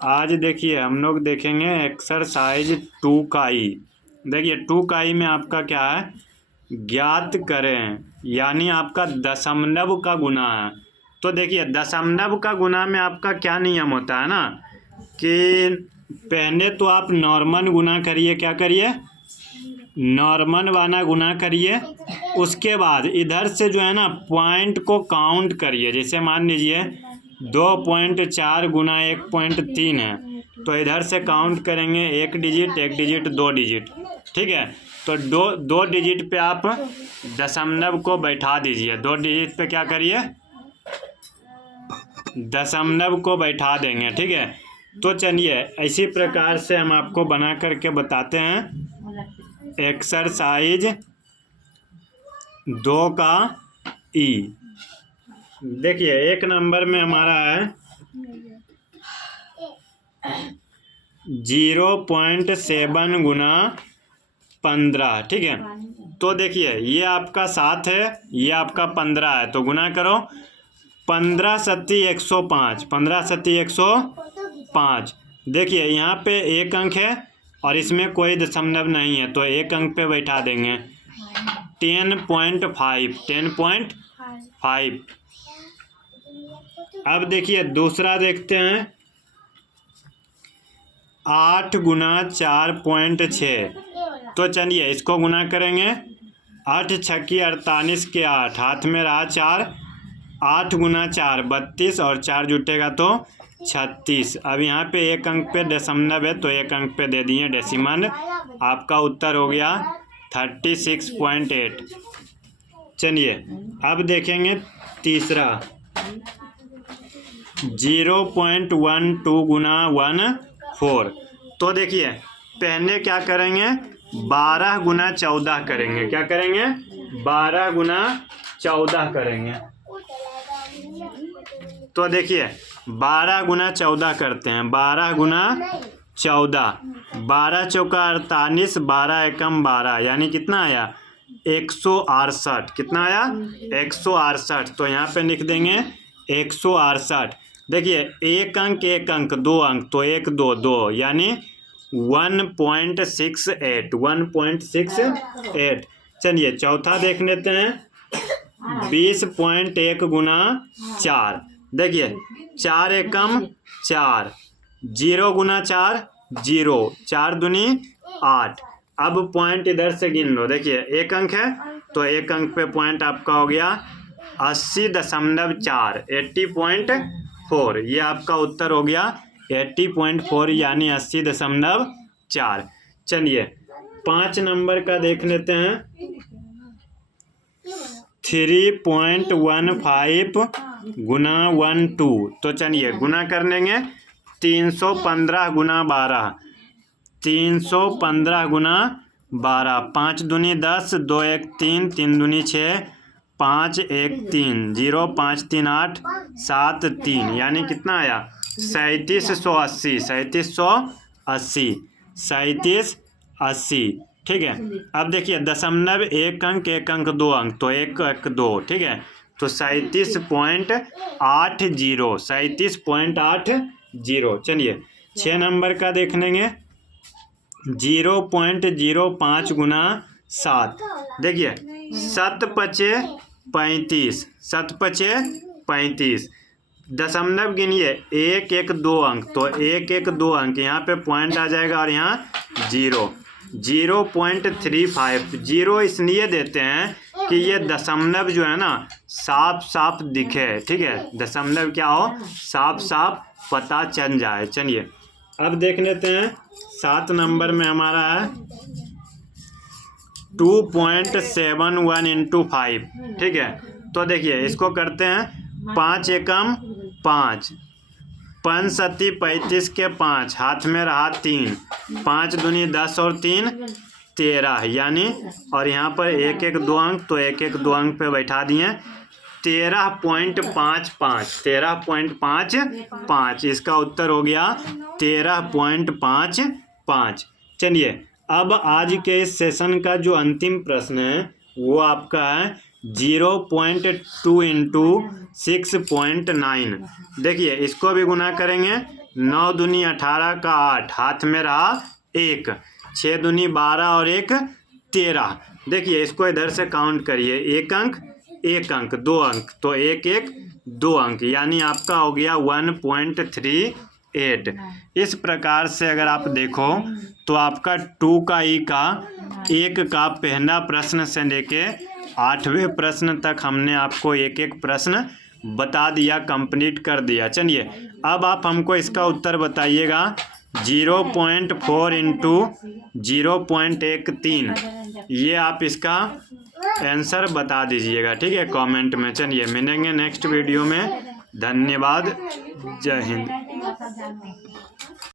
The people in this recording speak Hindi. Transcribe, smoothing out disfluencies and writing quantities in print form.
आज देखिए हम लोग देखेंगे एक्सरसाइज 2 का ई। देखिए 2 का ई में आपका क्या है, ज्ञात करें, यानी आपका दशमलव का गुना है। तो देखिए दशमलव का गुना में आपका क्या नियम होता है ना, कि पहले तो आप नॉर्मल गुना करिए, क्या करिए, नॉर्मल वाला गुना करिए। उसके बाद इधर से जो है ना पॉइंट को काउंट करिए। जैसे मान लीजिए 2.4 गुना 1.3 है, तो इधर से काउंट करेंगे 1 डिजिट 2 डिजिट, ठीक है। तो दो डिजिट पे आप दशमलव को बैठा दीजिए। 2 डिजिट पे क्या करिए, दशमलव को बैठा देंगे, ठीक है। तो चलिए इसी प्रकार से हम आपको बना करके बताते हैं एक्सरसाइज 2 का ई। देखिए 1 नंबर में हमारा है 0.7 गुना 15, ठीक है। तो देखिए ये आपका 7 है, ये आपका 15 है, तो गुना करो। 15 सत्ती 105, 15 सत्ती 105। देखिए यहाँ पे एक अंक है और इसमें कोई दशमलव नहीं है, तो एक अंक पे बैठा देंगे। 10.5, 10.5। अब देखिए दूसरा देखते हैं 8 गुना 4.6। तो चलिए इसको गुना करेंगे। 8 छक्की 48 के 8, हाथ में रहा 4, 8 गुना 4 32 और 4 जुटेगा तो 36। अब यहाँ पे एक अंक पे दशमलव है, तो एक अंक पे दे दिए डेसिमल। आपका उत्तर हो गया 36.8। चलिए अब देखेंगे तीसरा 0.12 गुना 14। तो देखिए पहले क्या करेंगे, 12 गुना 14 करेंगे। क्या करेंगे, 12 गुना 14 करेंगे। तो देखिए 12 गुना 14 करते हैं। 12 गुना 14, 12 चौका 48, 12 एकम 12, यानी कितना आया 168। कितना आया 168। तो यहाँ पे लिख देंगे 168। देखिए एक अंक 2 अंक, तो 1 2 2, यानी 1.68, 1.68। चलिए चौथा देख लेते हैं 20.1 गुना 4। देखिए 4 एकम 4, 0 गुना 4 0, 4 दूनी 8। अब पॉइंट इधर से गिन लो। देखिए एक अंक है, तो एक अंक पे पॉइंट आपका हो गया 80.4, 80.4। ये आपका उत्तर हो गया 80.4, यानी 80.4। चलिए 5 नंबर का देख लेते हैं 3.15 गुना 12। तो चलिए गुना कर लेंगे। 315 गुना 12, 315 गुना 12, 5 दूनी 10, 2 1 3, 3 दूनी 6, 5 1 3, 0 5 3 8, 7 3, यानी कितना आया 3780, 3780, 3780, ठीक है। अब देखिए दशमलव एक अंक 2 अंक, तो 1 1 2, ठीक है। तो 37.80, 37.80। चलिए 6 नंबर का देख लेंगे 0.05 गुना 7। देखिए 7 पचे 35, 7 पचे 35। दशमलव गिनिए 1 1 2 अंक, तो 1 1 2 अंक, यहाँ पे पॉइंट आ जाएगा और यहाँ 0, 0.35। 0 इसलिए देते हैं कि ये दशमलव जो है ना साफ साफ दिखे, ठीक है। दशमलव क्या हो, साफ साफ पता चल जाए। चलिए अब देख लेते हैं 7 नंबर में हमारा है 2.71 इंटू 5, ठीक है। तो देखिए इसको करते हैं 5 एकम 5, 5 सत्ती 35 के 5, हाथ में रहा 3, 5 दूनी 10 और 3 13, यानी और यहाँ पर 1 1 2 अंक, तो 1 1 2 अंक पे बैठा दिए। 13.55, 13.55। इसका उत्तर हो गया 13.55। चलिए अब आज के इस सेशन का जो अंतिम प्रश्न है वो आपका है 0.2 इंटू 6.9। देखिए इसको भी गुना करेंगे 9 दूनी 18 का 8, हाथ में रहा 1, 6 दूनी 12 और 1 13। देखिए इसको इधर से काउंट करिए, 1 अंक 1 अंक 2 अंक, तो 1 1 2 अंक, यानी आपका हो गया 1.38। इस प्रकार से अगर आप देखो तो आपका 2 का ई का 1 का पहला प्रश्न से लेके 8वें प्रश्न तक हमने आपको एक एक प्रश्न बता दिया, कंप्लीट कर दिया। चलिए अब आप हमको इसका उत्तर बताइएगा। 0.4 इंटू 0.13, ये आप इसका आंसर बता दीजिएगा, ठीक है, कमेंट में। चलिए मिलेंगे नेक्स्ट वीडियो में। धन्यवाद, जय हिंद।